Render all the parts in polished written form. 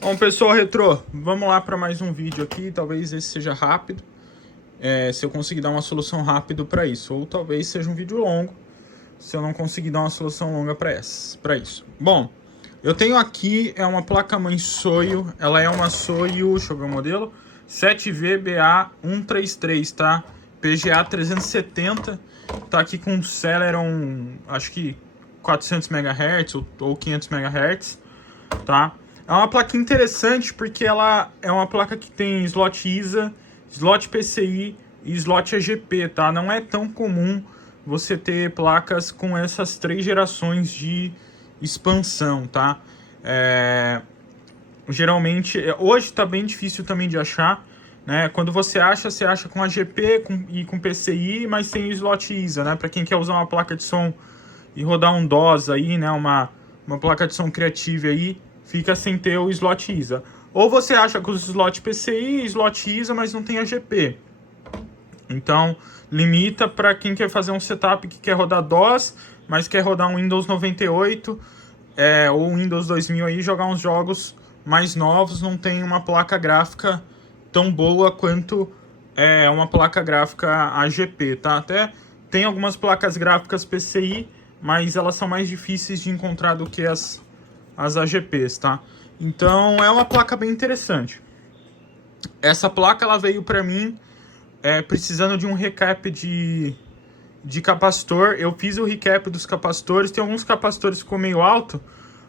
Bom, pessoal retrô, vamos lá para mais um vídeo aqui. Talvez esse seja rápido, se eu conseguir dar uma solução rápido para isso. Ou talvez seja um vídeo longo, se eu não conseguir dar uma solução longa para isso. Bom, eu tenho aqui uma placa-mãe Soio. Ela é uma Soio, deixa eu ver o modelo, 7VBA133, tá? PGA 370. Tá aqui com um Celeron, acho que 400 MHz ou 500 MHz, tá? É uma placa interessante porque ela é uma placa que tem slot ISA, slot PCI e slot AGP, tá? Não é tão comum você ter placas com essas 3 gerações de expansão, tá? Geralmente, hoje está bem difícil também de achar, né? Quando você acha com AGP e com PCI, mas sem slot ISA, né? Para quem quer usar uma placa de som e rodar um DOS aí, né? Uma placa de som Creative aí, fica sem ter o slot ISA. Ou você acha com o slot PCI, slot ISA, mas não tem AGP. Então, limita para quem quer fazer um setup que quer rodar DOS, mas quer rodar um Windows 98 ou Windows 2000 aí, jogar uns jogos mais novos, não tem uma placa gráfica tão boa quanto uma placa gráfica AGP, tá? Até tem algumas placas gráficas PCI, mas elas são mais difíceis de encontrar do que as AGPs, tá? Então é uma placa bem interessante. Essa placa ela veio para mim precisando de um recap de capacitor. Eu fiz o recap dos capacitores. Tem alguns capacitores que ficou meio alto,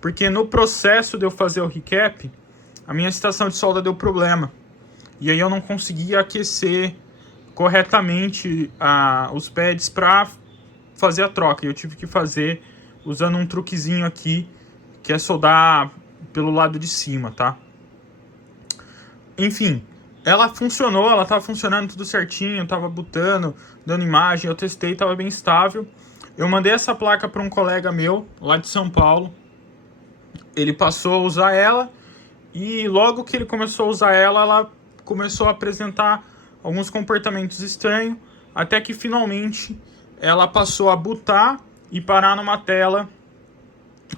porque no processo de eu fazer o recap, a minha estação de solda deu problema. E aí eu não conseguia aquecer corretamente os pads para fazer a troca. Eu tive que fazer usando um truquezinho aqui, que é soldar pelo lado de cima, tá? Enfim, ela funcionou, ela tava funcionando tudo certinho, tava botando, dando imagem, eu testei, tava bem estável. Eu mandei essa placa para um colega meu, lá de São Paulo. Ele passou a usar ela e logo que ele começou a usar ela, ela começou a apresentar alguns comportamentos estranhos, até que finalmente ela passou a botar e parar numa tela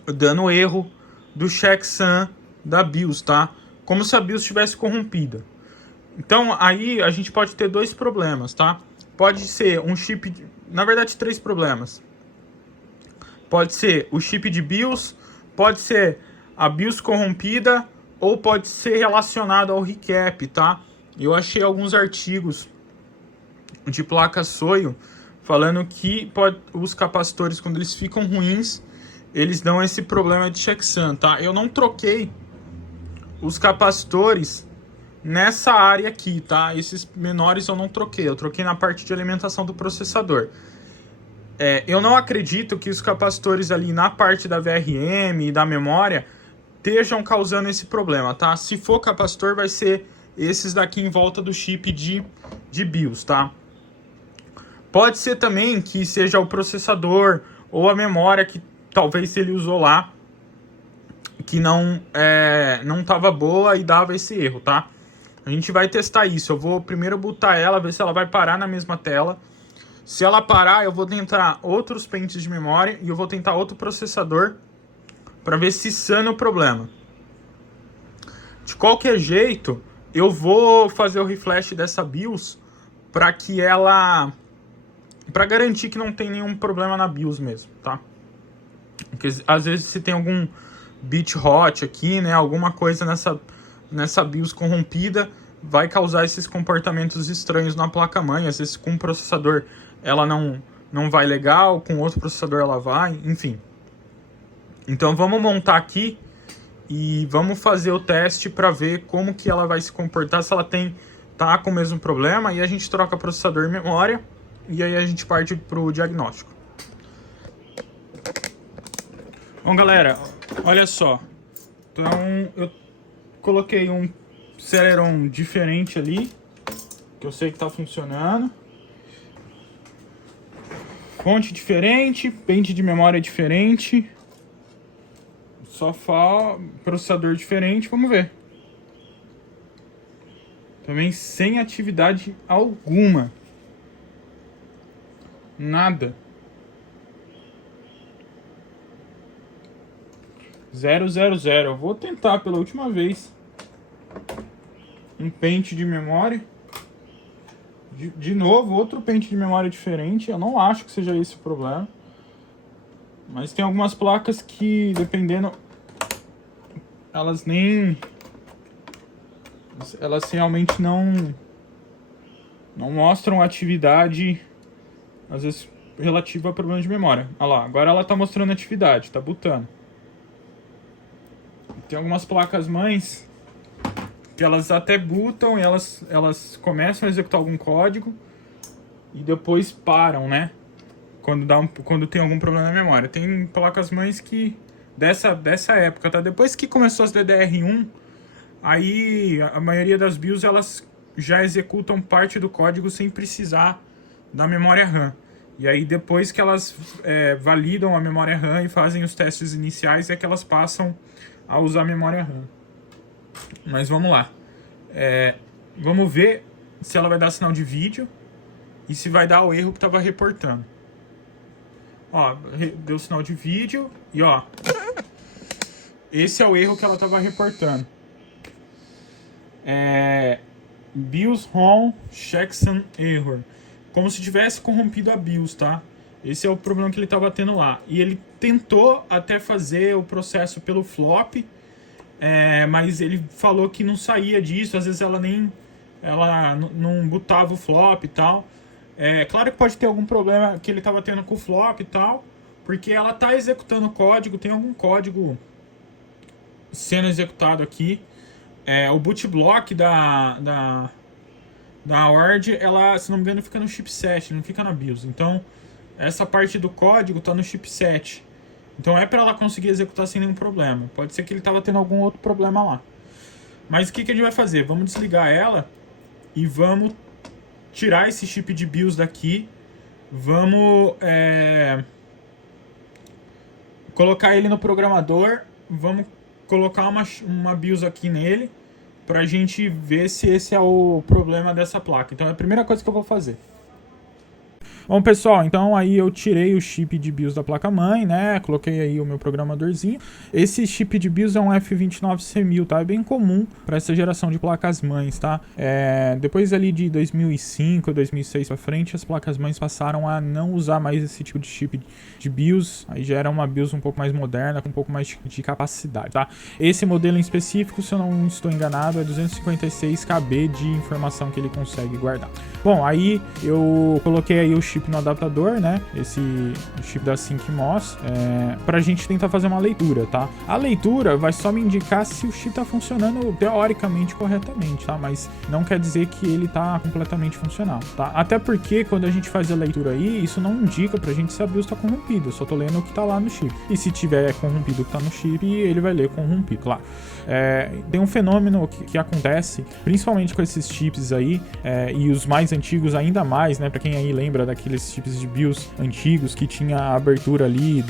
dando erro do checksum da BIOS, tá? Como se a BIOS estivesse corrompida. Então aí a gente pode ter 2 problemas, tá? Pode ser um chip, na verdade 3 problemas. Pode ser o chip de BIOS, pode ser a BIOS corrompida ou pode ser relacionado ao recap, tá? Eu achei alguns artigos de placa Soio falando que os capacitores, quando eles ficam ruins, eles dão esse problema de checksum, tá? Eu não troquei os capacitores nessa área aqui, tá? Esses menores eu não troquei, eu troquei na parte de alimentação do processador. Eu não acredito que os capacitores ali na parte da VRM e da memória estejam causando esse problema, tá? Se for capacitor, vai ser esses daqui em volta do chip de BIOS, tá? Pode ser também que seja o processador ou a memória que talvez ele usou lá, que não estava boa e dava esse erro, tá? A gente vai testar isso. Eu vou primeiro botar ela, ver se ela vai parar na mesma tela. Se ela parar, eu vou tentar outros pentes de memória e eu vou tentar outro processador para ver se sana o problema. De qualquer jeito, eu vou fazer o refresh dessa BIOS para que para garantir que não tem nenhum problema na BIOS mesmo, tá? Porque às vezes se tem algum bit hot aqui, né, alguma coisa nessa BIOS corrompida, vai causar esses comportamentos estranhos na placa-mãe. Às vezes com um processador ela não vai legal, com outro processador ela vai, enfim. Então vamos montar aqui e vamos fazer o teste para ver como que ela vai se comportar, se ela tá com o mesmo problema, e a gente troca processador e memória, e aí a gente parte para o diagnóstico. Bom, galera, olha só. Então eu coloquei um Celeron diferente ali, que eu sei que tá funcionando. Fonte diferente, pente de memória diferente. Processador diferente, vamos ver. Também sem atividade alguma. Nada. 000. Eu vou tentar pela última vez. um pente de memória. De novo, outro pente de memória diferente. Eu não acho que seja esse o problema. Mas tem algumas placas que, dependendo, elas realmente não mostram atividade, às vezes, relativa a problema de memória. Olha lá, agora ela tá mostrando atividade, tá botando. Tem algumas placas mães que elas até bootam e elas começam a executar algum código e depois param, né? Quando tem algum problema na memória. Tem placas mães que dessa época, tá? Depois que começou as DDR1, aí a maioria das BIOS elas já executam parte do código sem precisar da memória RAM. E aí depois que elas validam a memória RAM e fazem os testes iniciais é que elas passam a usar a memória RAM. Mas vamos lá. Vamos ver se ela vai dar sinal de vídeo e se vai dar o erro que estava reportando. Ó, deu sinal de vídeo e ó, esse é o erro que ela estava reportando. BIOS ROM checksum error. Como se tivesse corrompido a BIOS, tá? Esse é o problema que ele estava tendo lá. E ele tentou até fazer o processo pelo flop, mas ele falou que não saía disso. Às vezes ela não botava o flop e tal. Claro que pode ter algum problema que ele estava tendo com o flop e tal, porque ela está executando código, tem algum código sendo executado aqui. O boot block da ORD, ela, se não me engano, fica no chipset, não fica na BIOS. Então, essa parte do código está no chipset. Então, é para ela conseguir executar sem nenhum problema. Pode ser que ele estava tendo algum outro problema lá. Mas o que a gente vai fazer? Vamos desligar ela e vamos tirar esse chip de BIOS daqui. Vamos colocar ele no programador. Vamos colocar uma BIOS aqui nele pra gente ver se esse é o problema dessa placa. Então é a primeira coisa que eu vou fazer. Bom, pessoal, então aí eu tirei o chip de BIOS da placa-mãe, né? Coloquei aí o meu programadorzinho. Esse chip de BIOS é um F29C1000, tá? É bem comum para essa geração de placas-mães, tá? Depois ali de 2005, 2006 pra frente, as placas-mães passaram a não usar mais esse tipo de chip de BIOS. Aí já era uma BIOS um pouco mais moderna, com um pouco mais de capacidade, tá? Esse modelo em específico, se eu não estou enganado, é 256 KB de informação que ele consegue guardar. Bom, aí eu coloquei aí o chip no adaptador, né? Esse chip da SyncMOS, pra gente tentar fazer uma leitura, tá? A leitura vai só me indicar se o chip tá funcionando teoricamente corretamente, tá? Mas não quer dizer que ele tá completamente funcional, tá? Até porque quando a gente faz a leitura aí, isso não indica pra gente se a BIOS tá corrompida. Eu só tô lendo o que tá lá no chip. E se tiver corrompido o que tá no chip, ele vai ler corrompido, claro. Tem um fenômeno que acontece, principalmente com esses chips aí, e os mais antigos ainda mais, né? Pra quem aí lembra daqueles chips de BIOS antigos que tinha a abertura ali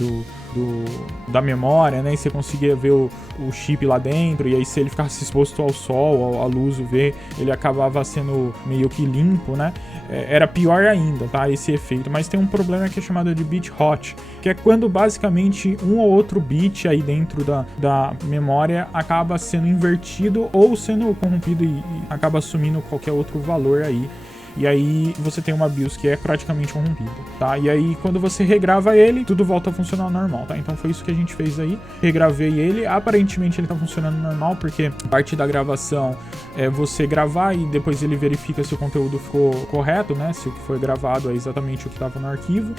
da memória, né? E você conseguia ver o chip lá dentro, e aí se ele ficasse exposto ao sol, à luz UV, ele acabava sendo meio que limpo, né? Era pior ainda, tá? Esse efeito. Mas tem um problema que é chamado de bit rot, que é quando basicamente um ou outro bit aí dentro da memória acaba sendo invertido ou sendo corrompido e acaba assumindo qualquer outro valor aí. E aí você tem uma BIOS que é praticamente corrompida, tá? E aí quando você regrava ele, tudo volta a funcionar normal, tá? Então foi isso que a gente fez aí. Regravei ele, aparentemente ele tá funcionando normal, porque parte da gravação é você gravar e depois ele verifica se o conteúdo ficou correto, né? Se o que foi gravado é exatamente o que estava no arquivo.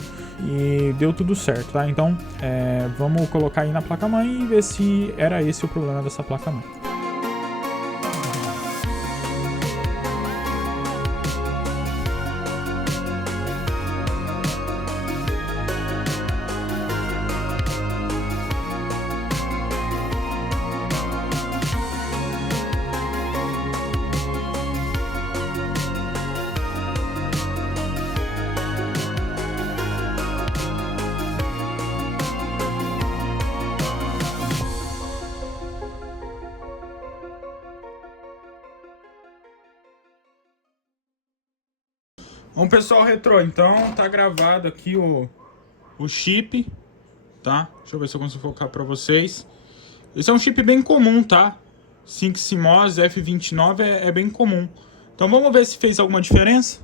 E deu tudo certo, tá? Então vamos colocar aí na placa-mãe e ver se era esse o problema dessa placa-mãe. Bom, pessoal, retrô, então tá gravado aqui o chip, tá? Deixa eu ver se eu consigo focar pra vocês. Esse é um chip bem comum, tá? 5 CMOS F29 é bem comum. Então vamos ver se fez alguma diferença.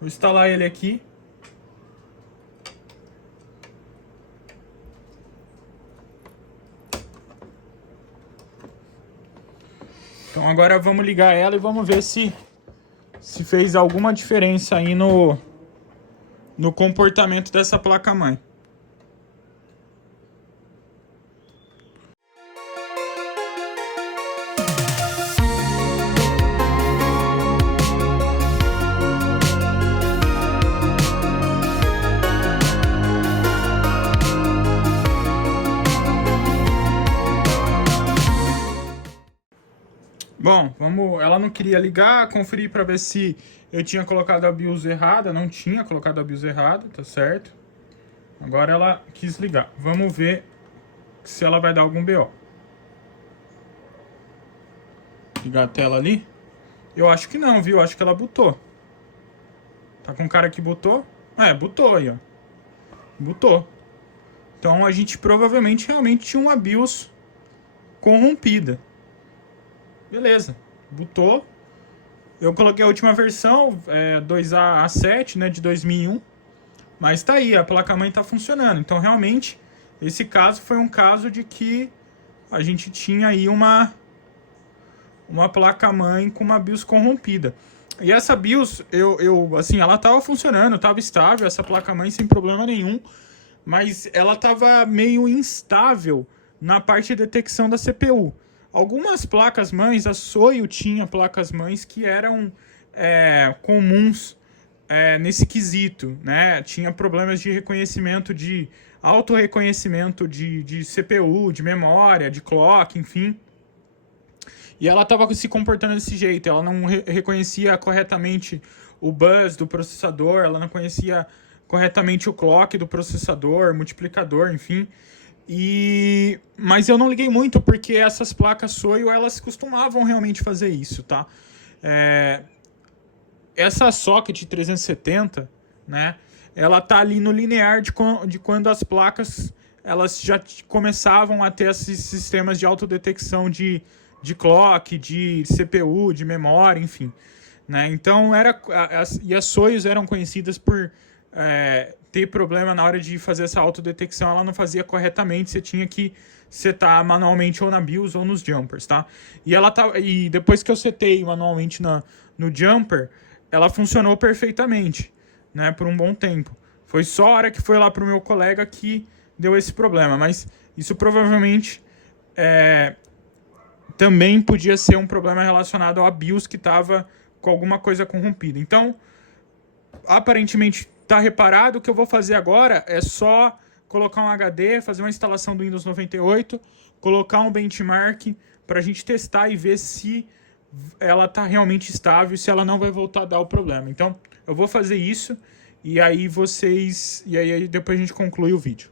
Vou instalar ele aqui. Então agora vamos ligar ela e vamos ver se fez alguma diferença aí no comportamento dessa placa-mãe. Bom, ela não queria ligar, conferi para ver se eu tinha colocado a BIOS errada, não tinha colocado a BIOS errada, tá certo? Agora ela quis ligar. Vamos ver se ela vai dar algum BO. Ligar a tela ali. Eu acho que não, viu? Eu acho que ela botou. Tá com cara que botou? Botou aí, ó. Botou. Então a gente provavelmente realmente tinha uma BIOS corrompida. Beleza, botou. Eu coloquei a última versão, 2A7, né, de 2001. Mas tá aí, a placa-mãe tá funcionando. Então realmente, esse caso foi um caso de que a gente tinha aí uma placa-mãe com uma BIOS corrompida. E essa BIOS, assim, ela tava funcionando, tava estável, essa placa-mãe sem problema nenhum. Mas ela tava meio instável na parte de detecção da CPU. Algumas placas-mães, a Soio tinha placas-mães que eram comuns nesse quesito, né? Tinha problemas de reconhecimento, de auto-reconhecimento de CPU, de memória, de clock, enfim. E ela estava se comportando desse jeito, ela não reconhecia corretamente o bus do processador, ela não conhecia corretamente o clock do processador, multiplicador, enfim. Mas eu não liguei muito, porque essas placas Soio, elas costumavam realmente fazer isso, tá? Essa socket 370, né? Ela tá ali no linear de quando as placas elas já começavam a ter esses sistemas de autodetecção de clock, de CPU, de memória, enfim. Né? Então, e as Soios eram conhecidas por ter problema na hora de fazer essa autodetecção, ela não fazia corretamente, você tinha que setar manualmente ou na BIOS ou nos jumpers, tá? E depois que eu setei manualmente no jumper, ela funcionou perfeitamente, né, por um bom tempo. Foi só a hora que foi lá pro meu colega que deu esse problema, mas isso provavelmente também podia ser um problema relacionado à BIOS que estava com alguma coisa corrompida. Então, aparentemente tá reparado. O que eu vou fazer agora é só colocar um HD, fazer uma instalação do Windows 98, colocar um benchmark para a gente testar e ver se ela tá realmente estável, se ela não vai voltar a dar o problema. Então, eu vou fazer isso e aí depois a gente conclui o vídeo.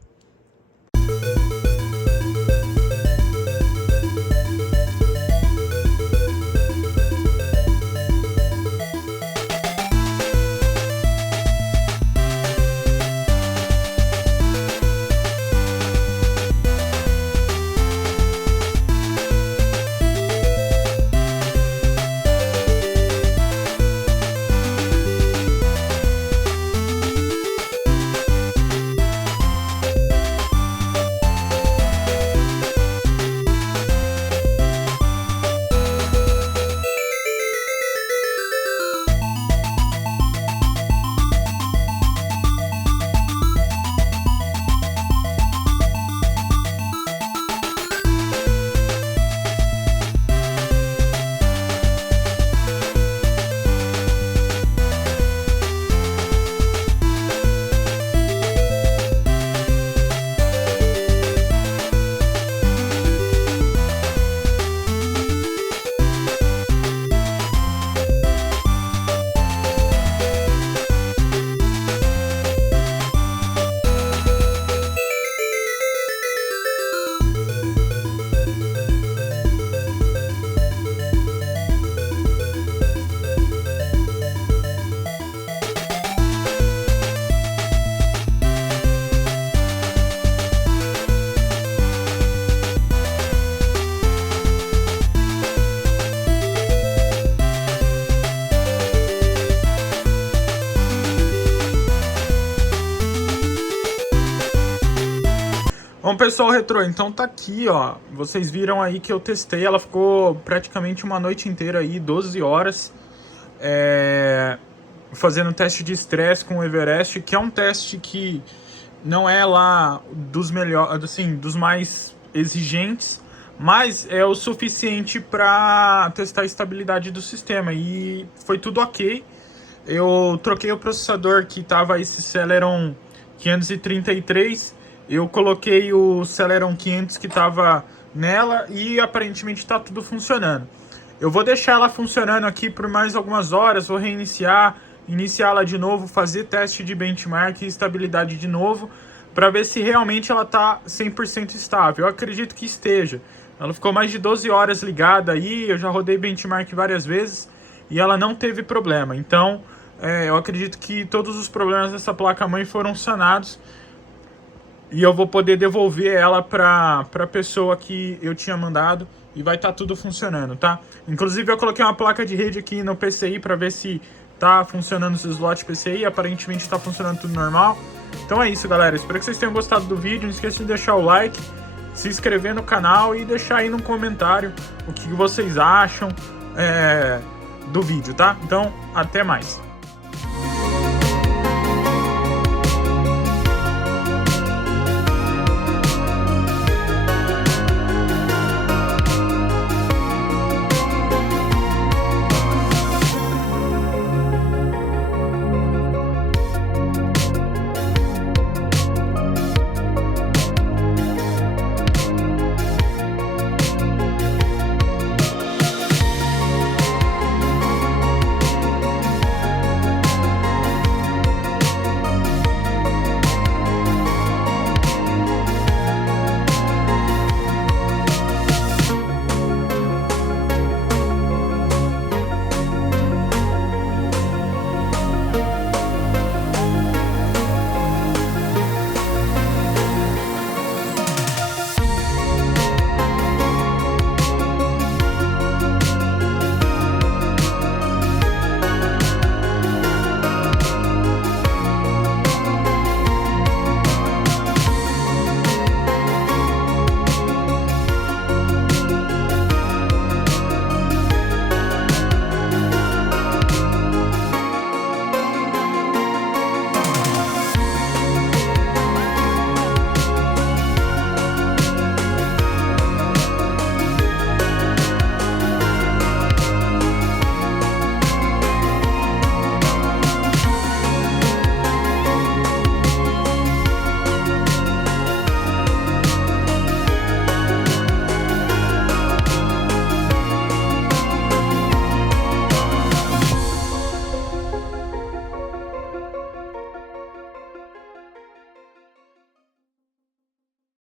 pessoal retrô, então tá aqui, ó. Vocês viram aí que eu testei, ela ficou praticamente uma noite inteira aí, 12 horas, fazendo teste de estresse com o Everest, que é um teste que não é lá dos melhores, assim, dos mais exigentes, mas é o suficiente para testar a estabilidade do sistema, e foi tudo ok. Eu troquei o processador que tava esse Celeron 533, eu coloquei o Celeron 500 que tava nela e aparentemente tá tudo funcionando. Eu vou deixar ela funcionando aqui por mais algumas horas, vou reiniciar, iniciá-la de novo, fazer teste de benchmark e estabilidade de novo, para ver se realmente ela tá 100% estável. Eu acredito que esteja. Ela ficou mais de 12 horas ligada aí, eu já rodei benchmark várias vezes e ela não teve problema. Então, eu acredito que todos os problemas dessa placa-mãe foram sanados e eu vou poder devolver ela para a pessoa que eu tinha mandado e vai estar tudo funcionando, tá? Inclusive eu coloquei uma placa de rede aqui no PCI para ver se tá funcionando os slots PCI, aparentemente está funcionando tudo normal. Então é isso, galera, espero que vocês tenham gostado do vídeo, não esqueça de deixar o like, se inscrever no canal e deixar aí no comentário o que vocês acham do vídeo, tá? Então, até mais.